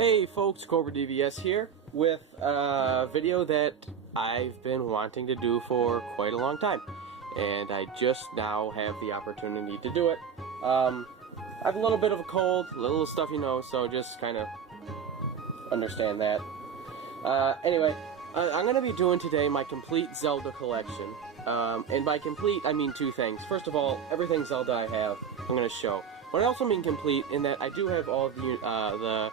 Hey folks, cobradvs here with a video that I've been wanting to do for quite a long time, and I just now have the opportunity to do it. I have a little bit of a cold, a little stuffy nose, so just kind of understand that. Anyway, I'm going to be doing today my complete Zelda collection, and by complete I mean two things. First of all, everything Zelda I have I'm going to show, but I also mean complete in that I do have all of the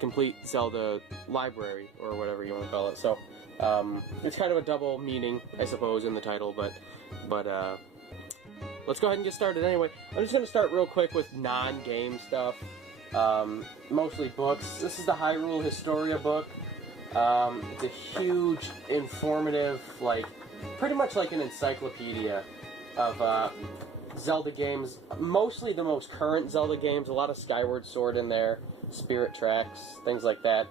complete Zelda library, or whatever you want to call it. So it's kind of a double meaning, I suppose, in the title, but let's go ahead and get started anyway. I'm just going to start real quick with non-game stuff, mostly books. This is the Hyrule Historia book. It's a huge, informative, pretty much like an encyclopedia of Zelda games, mostly the most current Zelda games, a lot of Skyward Sword in there, Spirit Tracks, things like that.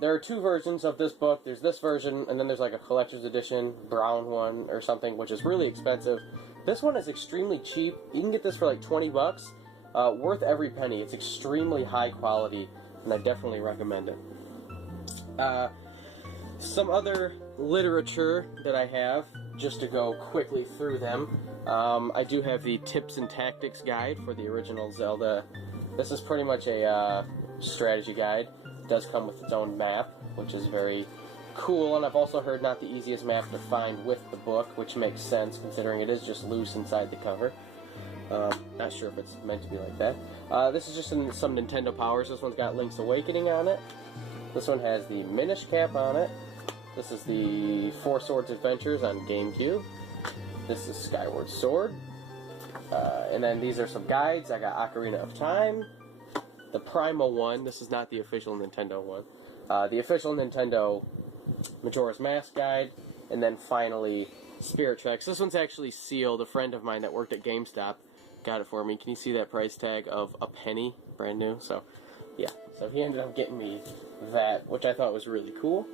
There are two versions of this book. There's this version, and then there's like a collector's edition, brown one or something, which is really expensive. This one is extremely cheap. You can get this for like 20 bucks. Worth every penny. It's extremely high quality, and I definitely recommend it. Some other literature that I have, just to go quickly through them. I do have the Tips and Tactics Guide for the original Zelda. This is pretty much a strategy guide. It does come with its own map, which is very cool, and I've also heard not the easiest map to find with the book, which makes sense considering it is just loose inside the cover. Not sure if it's meant to be like that. This is just some Nintendo powers. This one's got Link's Awakening on it. This one has the Minish Cap on it. This is the Four Swords Adventures on GameCube. This is Skyward Sword. And then these are some guides. I got Ocarina of Time, the Primal one. This is not the official Nintendo one. The official Nintendo Majora's Mask guide. And then finally, Spirit Tracks. This one's actually sealed. A friend of mine that worked at GameStop got it for me. Can you see that price tag of a penny? Brand new. So, yeah. So he ended up getting me that, which I thought was really cool.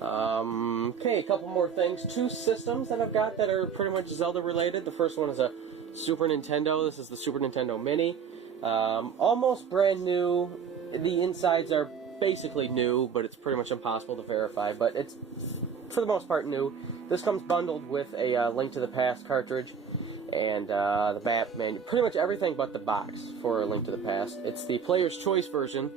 Okay, a couple more things. Two systems that I've got that are pretty much Zelda related. The first one is a Super Nintendo. This is the Super Nintendo Mini. Almost brand new. The insides are basically new, but it's pretty much impossible to verify. But it's, for the most part, new. This comes bundled with a Link to the Past cartridge and the map menu. Pretty much everything but the box for A Link to the Past. It's the Player's Choice version.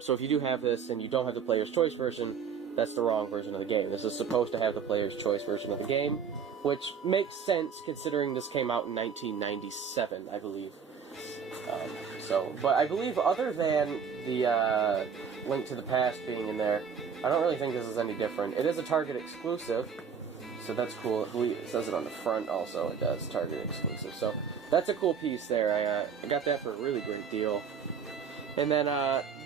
So if you do have this and you don't have the Player's Choice version, that's the wrong version of the game. This is supposed to have the Player's Choice version of the game, which makes sense considering this came out in 1997, I believe. But I believe other than the Link to the Past being in there, I don't really think this is any different. It is a Target exclusive, so that's cool. It says it on the front also, it does, Target exclusive. So that's a cool piece there. I got that for a really great deal. And then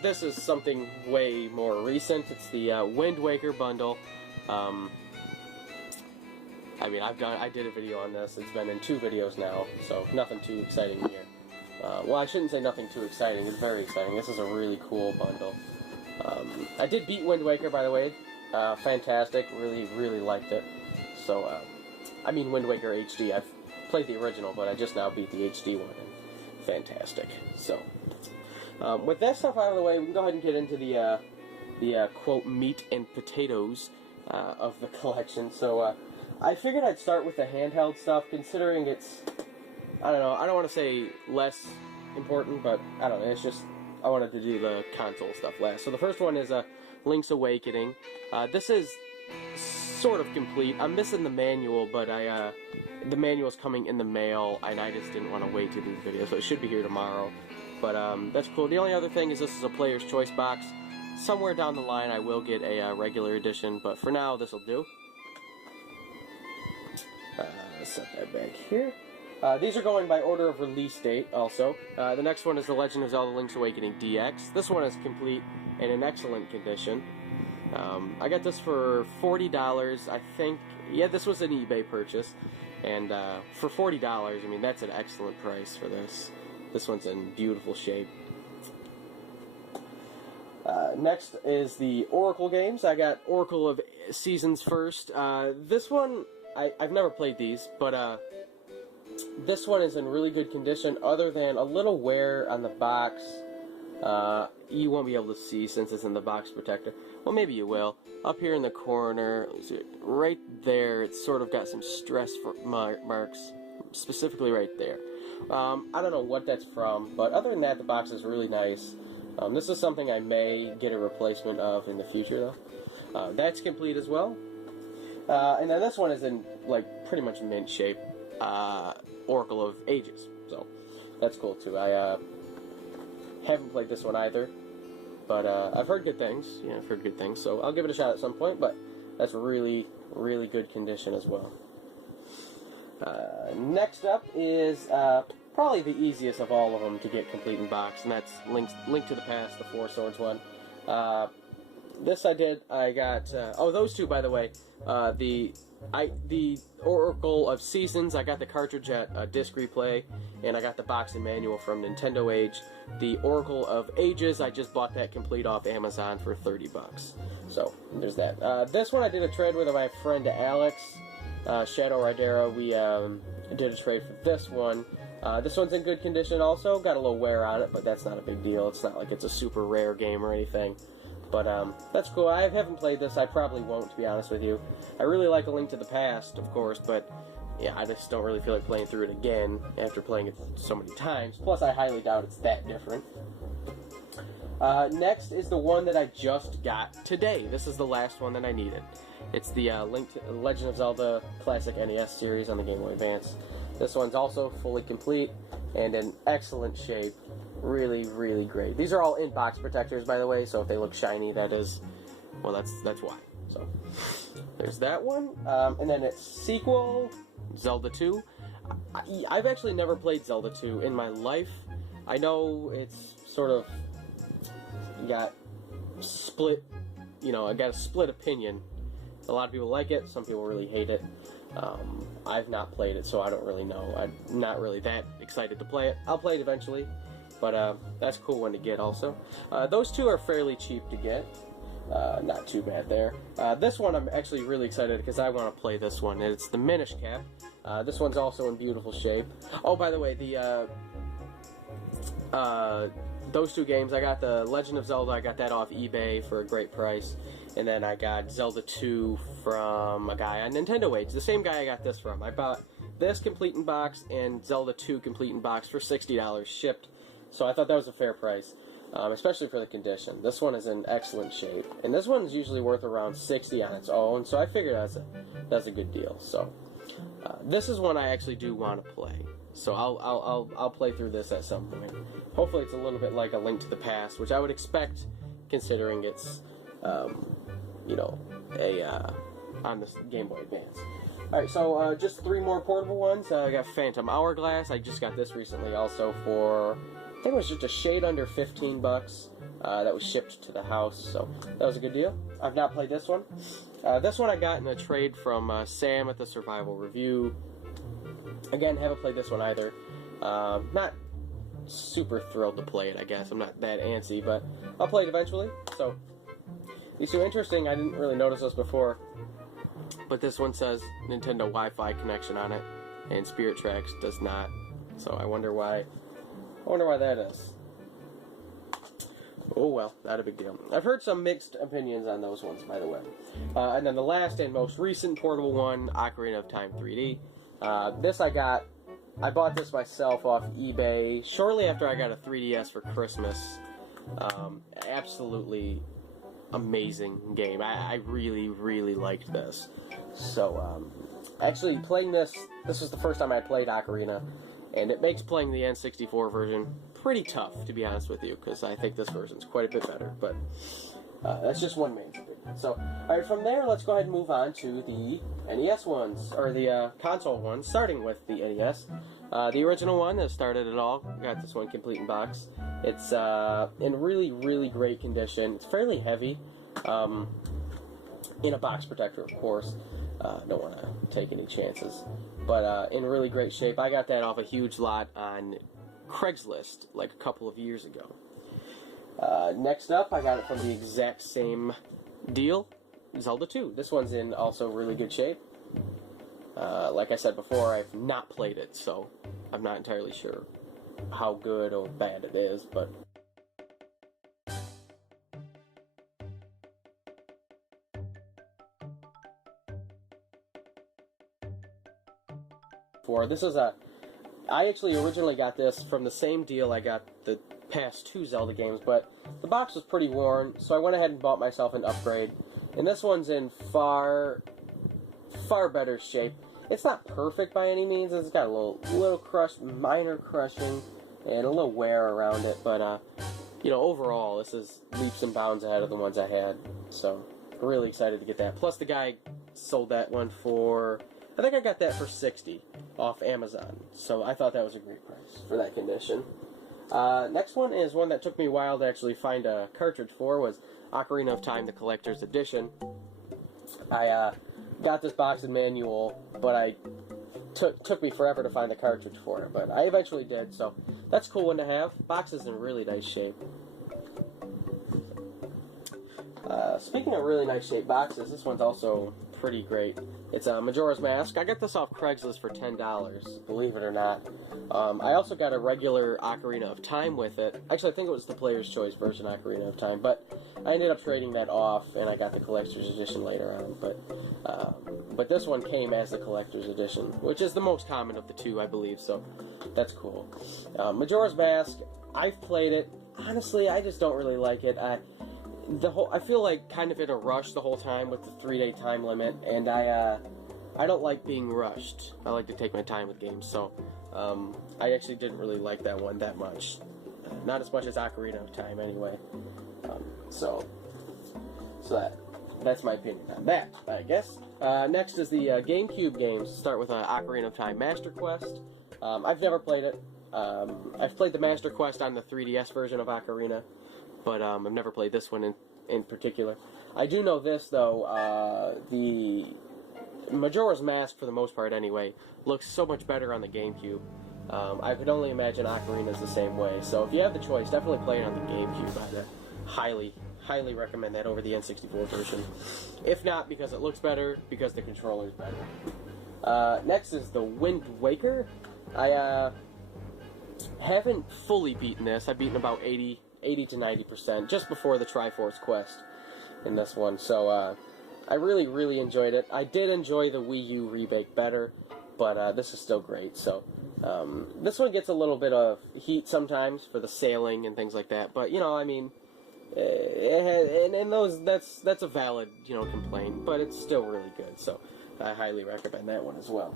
this is something way more recent. It's the Wind Waker bundle. I mean, I did a video on this. It's been in 2 videos now, so nothing too exciting here. Well, I shouldn't say nothing too exciting. It's very exciting. This is a really cool bundle. I did beat Wind Waker, by the way. Fantastic. Really, really liked it. So, I mean Wind Waker HD. I've played the original, but I just now beat the HD one. And fantastic. So, with that stuff out of the way, we can go ahead and get into the quote, meat and potatoes of the collection. So, I figured I'd start with the handheld stuff, considering it's, I don't know, I don't want to say less important, but I don't know, it's just, I wanted to do the console stuff last. So the first one is Link's Awakening. This is sort of complete. I'm missing the manual, but the manual's coming in the mail, and I just didn't want to wait to do the video, so it should be here tomorrow. But that's cool. The only other thing is this is a Player's Choice box. Somewhere down the line I will get a regular edition, but for now this will do. Set that back here. These are going by order of release date also. The next one is The Legend of Zelda Link's Awakening DX. This one is complete and in excellent condition. I got this for $40, I think. Yeah, this was an eBay purchase. And for $40, I mean, that's an excellent price for this. This one's in beautiful shape. Next is the Oracle games. I got Oracle of Seasons first. This one, I've never played these, but this one is in really good condition, other than a little wear on the box You won't be able to see since it's in the box protector. Well, maybe you will. Up here in the corner, right there, it's sort of got some stress marks, specifically right there. I don't know what that's from, but other than that, the box is really nice. This is something I may get a replacement of in the future, though. That's complete as well. And then this one is in, like, pretty much mint shape. Oracle of Ages. So, that's cool, too. I haven't played this one either. But I've heard good things. Yeah, I've heard good things. So, I'll give it a shot at some point, but that's really, really good condition as well. Next up is probably the easiest of all of them to get complete in box, and that's Link to the Past, the Four Swords one. This I did. I got those two, by the way. The Oracle of Seasons. I got the cartridge at Disc Replay, and I got the box and manual from Nintendo Age. The Oracle of Ages. I just bought that complete off Amazon for $30. So there's that. This one I did a trade with my friend Alex. Shadow Ridera, we did a trade for this one. This one's in good condition also. Got a little wear on it, but that's not a big deal. It's not like it's a super rare game or anything. But that's cool. I haven't played this. I probably won't, to be honest with you. I really like A Link to the Past, of course, but yeah, I just don't really feel like playing through it again after playing it so many times. Plus, I highly doubt it's that different. Next is the one that I just got today. This is the last one that I needed. It's the Legend of Zelda Classic NES series on the Game Boy Advance. This one's also fully complete and in excellent shape. Really, really great. These are all in-box protectors, by the way, so if they look shiny, that is, well, that's why. So, there's that one. And then its sequel, Zelda 2. I've actually never played Zelda 2 in my life. I know it's sort of got split, I got a split opinion. A lot of people like it, some people really hate it. I've not played it, so I don't really know. I'm not really that excited to play it. I'll play it eventually, but that's a cool one to get also. Those two are fairly cheap to get. Not too bad there. This one I'm actually really excited because I want to play this one. It's the Minish Cap. This one's also in beautiful shape. Oh, by the way, those two games, I got the Legend of Zelda, I got that off eBay for a great price. And then I got Zelda 2 from a guy on Nintendo Age. The same guy I got this from. I bought this complete in box and Zelda 2 complete in box for $60 shipped. So I thought that was a fair price, especially for the condition. This one is in excellent shape. And this one's usually worth around $60 on its own, so I figured that's a good deal. So this is one I actually do want to play. So I'll play through this at some point. Hopefully it's a little bit like A Link to the Past, which I would expect considering it's on this Game Boy Advance. Alright, so just three more portable ones. I got Phantom Hourglass. I just got this recently also for, I think it was just a shade under $15. That was shipped to the house, so that was a good deal. I've not played this one. This one I got in a trade from Sam at the Survival Review. Again, haven't played this one either. Not super thrilled to play it, I guess. I'm not that antsy, but I'll play it eventually. So, these two interesting. I didn't really notice this before, but this one says Nintendo Wi-Fi connection on it, and Spirit Tracks does not. So I wonder why. That is. Oh well, not a big deal. I've heard some mixed opinions on those ones, by the way. And then the last and most recent portable one, Ocarina of Time 3D. This I bought this myself off eBay shortly after I got a 3DS for Christmas. Absolutely amazing game. I really, really liked this. So, actually playing this was the first time I played Ocarina, and it makes playing the N64 version pretty tough, to be honest with you, because I think this version's quite a bit better, but that's just one main thing. So, alright, from there, let's go ahead and move on to the NES ones, or the console ones, starting with the NES. The original one that started it all, got this one complete in box. It's in really, really great condition. It's fairly heavy, in a box protector, of course. Don't want to take any chances. But in really great shape. I got that off a huge lot on Craigslist like a couple of years ago. Next up, I got it from the exact same deal, Zelda 2. This one's in also really good shape. Like I said before, I've not played it, so I'm not entirely sure how good or bad it is, but N64. This is a... I actually originally got this from the same deal I got the past 2 Zelda games, but the box was pretty worn, so I went ahead and bought myself an upgrade. And this one's in far better shape. It's not perfect by any means. It's got a little crush, minor crushing, and a little wear around it, but you know, overall, this is leaps and bounds ahead of the ones I had. So, really excited to get that. Plus, the guy sold that one for, I think I got that for $60 off Amazon. So, I thought that was a great price for that condition. Next one is one that took me a while to actually find a cartridge for, was Ocarina of Time, the Collector's Edition. I got this box and manual, but took me forever to find the cartridge for it, but I eventually did, so that's a cool one to have. Box is in really nice shape. Speaking of really nice shape boxes, this one's also pretty great. It's a Majora's Mask. I got this off Craigslist for $10, believe it or not. I also got a regular Ocarina of Time with it. Actually, I think it was the Player's Choice version Ocarina of Time, but I ended up trading that off, and I got the Collector's Edition later on. But this one came as the Collector's Edition, which is the most common of the two, I believe, so that's cool. Majora's Mask, I've played it. Honestly, I just don't really like it. I feel like kind of in a rush the whole time with the 3-day time limit, and I don't like being rushed. I like to take my time with games, so I actually didn't really like that one that much. Not as much as Ocarina of Time, anyway. So that's my opinion on that, I guess. Next is the GameCube games. Start with Ocarina of Time Master Quest. I've never played it. I've played the Master Quest on the 3DS version of Ocarina, but I've never played this one in particular. I do know this, though. The Majora's Mask, for the most part anyway, looks so much better on the GameCube. I could only imagine Ocarina's the same way. So if you have the choice, definitely play it on the GameCube. I'd highly recommend that over the N64 version. If not, because it looks better, because the controller's better. Next is the Wind Waker. I haven't fully beaten this. I've beaten about 80 to 90%, just before the Triforce Quest in this one. So I really enjoyed it. I did enjoy the Wii U remake better, but this is still great. So this one gets a little bit of heat sometimes for the sailing and things like that, but you know, I mean, that's a valid, you know, complaint, but it's still really good, so I highly recommend that one as well.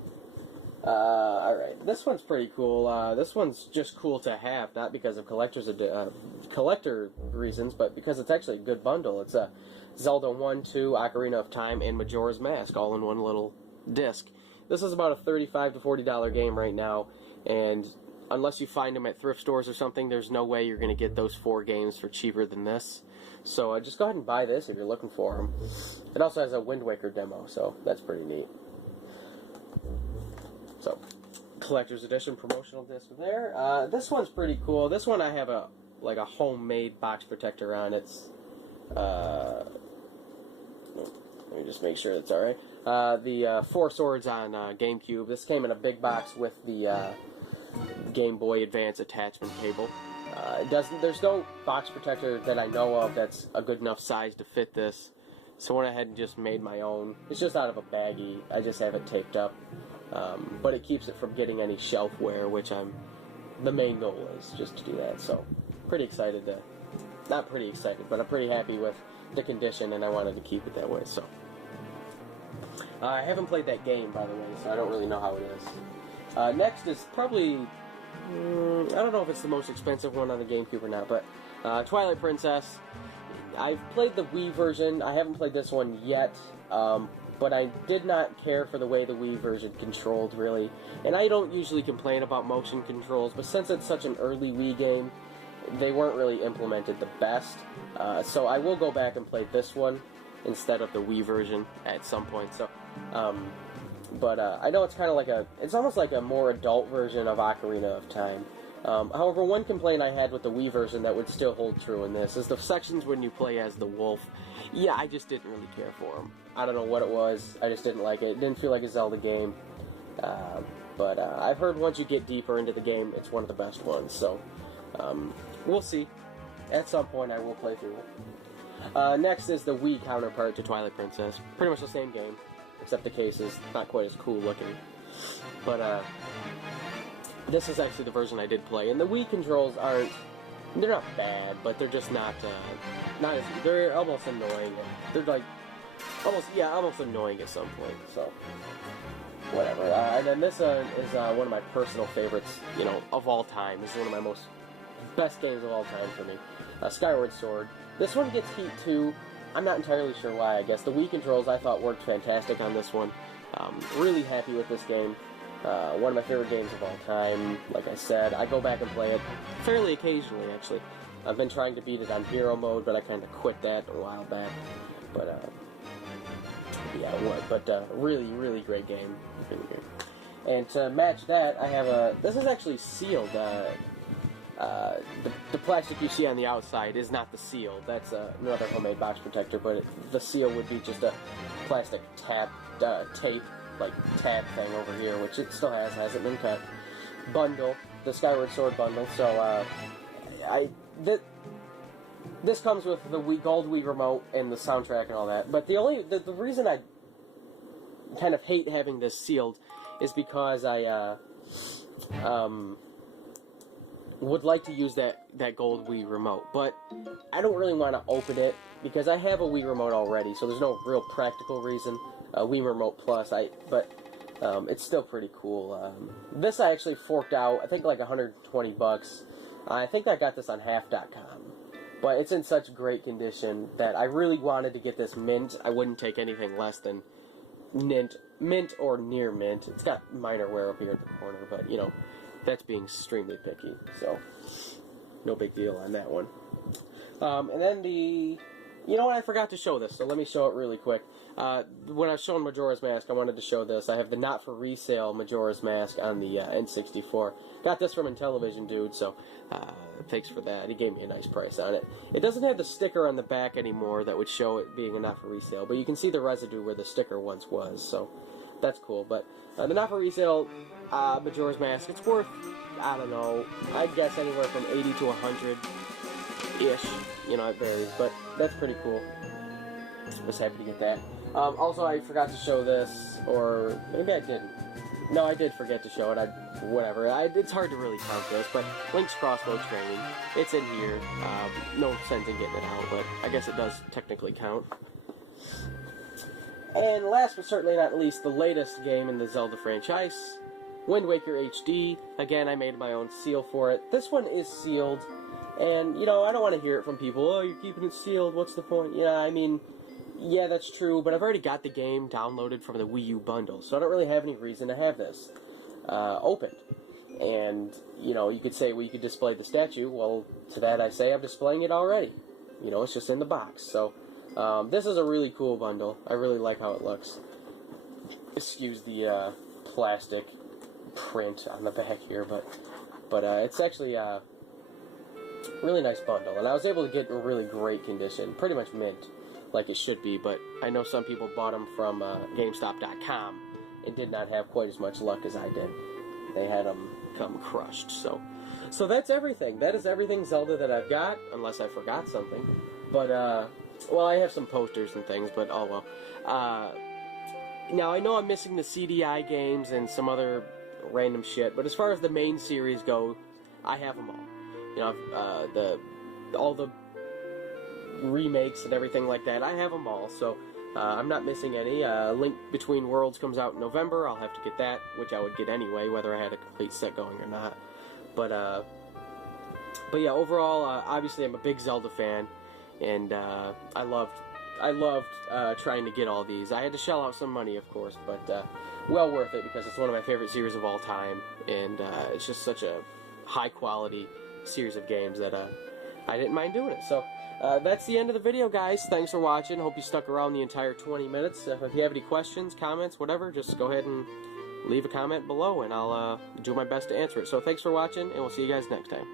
Alright, this one's pretty cool. This one's just cool to have, not because of collector reasons, but because it's actually a good bundle. It's a Zelda 1, 2, Ocarina of Time, and Majora's Mask, all in one little disc. This is about a $35 to $40 game right now, and unless you find them at thrift stores or something, there's no way you're going to get those 4 games for cheaper than this. So just go ahead and buy this if you're looking for them. It also has a Wind Waker demo, so that's pretty neat. So, Collector's Edition promotional disc there. This one's pretty cool. This one I have a homemade box protector on. It's let me just make sure that's alright. The 4 Swords on GameCube. This came in a big box with the Game Boy Advance attachment cable. There's no box protector that I know of that's a good enough size to fit this, so I went ahead and just made my own. It's just out of a baggie. I just have it taped up, but it keeps it from getting any shelf wear, which the main goal is just to do that. So pretty excited not pretty excited, but I'm pretty happy with the condition, and I wanted to keep it that way. So I haven't played that game, by the way, so I don't really know how it is. Next is probably, I don't know if it's the most expensive one on the GameCube or not, but Twilight Princess. I've played the Wii version. I haven't played this one yet, but I did not care for the way the Wii version controlled, really. And I don't usually complain about motion controls, but since it's such an early Wii game, they weren't really implemented the best. So I will go back and play this one instead of the Wii version at some point. So, but I know it's kind of like it's almost like a more adult version of Ocarina of Time. However, one complaint I had with the Wii version that would still hold true in this is the sections when you play as the wolf. Yeah, I just didn't really care for them. I don't know what it was. I just didn't like it. It didn't feel like a Zelda game. But I've heard once you get deeper into the game, it's one of the best ones. So we'll see. At some point, I will play through it. Next is the Wii counterpart to Twilight Princess. Pretty much the same game, except the case is not quite as cool looking. But this is actually the version I did play, and the Wii controls aren't, they're not bad, but they're just not as, they're almost annoying. They're like, almost annoying at some point, so, whatever. And then this is one of my personal favorites, you know, of all time. This is one of my best games of all time for me. Skyward Sword. This one gets heat too. I'm not entirely sure why. I guess the Wii controls I thought worked fantastic on this one. Really happy with this game. One of my favorite games of all time. Like I said, I go back and play it fairly occasionally, actually. I've been trying to beat it on hero mode, but I kind of quit that a while back. But yeah, really, really great game. And to match that, I have this is actually sealed. The plastic you see on the outside is not the seal. That's another homemade box protector, but the seal would be just a plastic tape, like tab thing over here, which it still hasn't been cut. Bundle, the Skyward Sword bundle. So this comes with the gold Wii remote and the soundtrack and all that. But the reason I kind of hate having this sealed is because I would like to use that gold Wii remote, but I don't really want to open it because I have a Wii remote already, so there's no real practical reason. Wii Remote Plus, but it's still pretty cool. This I actually forked out, I think like 120 bucks. I think I got this on half.com, but it's in such great condition that I really wanted to get this mint. I wouldn't take anything less than mint or near mint. It's got minor wear up here at the corner, but you know, that's being extremely picky, so no big deal on that one. And then you know what, I forgot to show this, so let me show it really quick. When I was showing Majora's Mask, I wanted to show this. I have the not-for-resale Majora's Mask on the N64. Got this from Intellivision Dude, so thanks for that. He gave me a nice price on it. It doesn't have the sticker on the back anymore that would show it being a not-for-resale, but you can see the residue where the sticker once was, so that's cool. But the not-for-resale Majora's Mask, it's worth, I don't know, I guess anywhere from 80 to 100-ish. You know, it varies, but that's pretty cool. Was happy to get that. Also, I forgot to show this, or maybe I didn't. No, I did forget to show it. Whatever. It's hard to really count this, but Link's Crossbow Training. It's in here. No sense in getting it out, but I guess it does technically count. And last but certainly not least, the latest game in the Zelda franchise, Wind Waker HD. Again, I made my own seal for it. This one is sealed, and, you know, I don't want to hear it from people, oh, you're keeping it sealed, what's the point? Yeah, I mean, yeah, that's true, but I've already got the game downloaded from the Wii U bundle, so I don't really have any reason to have this opened. And, you know, you could say, well, you could display the statue. Well, to that I say I'm displaying it already. You know, it's just in the box. So, this is a really cool bundle. I really like how it looks. Excuse the plastic print on the back here, but it's actually a really nice bundle. And I was able to get in really great condition, pretty much mint, like it should be, but I know some people bought them from GameStop.com and did not have quite as much luck as I did. They had them come crushed. So that's everything. That is everything Zelda that I've got, unless I forgot something. But, well, I have some posters and things, but oh well. Now, I know I'm missing the CDI games and some other random shit, but as far as the main series go, I have them all. You know, all the remakes and everything like that, I have them all, so I'm not missing any. Link Between Worlds comes out in November. I'll have to get that, which I would get anyway, whether I had a complete set going or not. But yeah, overall, obviously I'm a big Zelda fan, and I loved trying to get all these. I had to shell out some money, of course, but well worth it, because it's one of my favorite series of all time, and it's just such a high-quality series of games that I didn't mind doing it. So that's the end of the video, guys. Thanks for watching. Hope you stuck around the entire 20 minutes. If you have any questions, comments, whatever, just go ahead and leave a comment below, and I'll do my best to answer it. So thanks for watching, and we'll see you guys next time.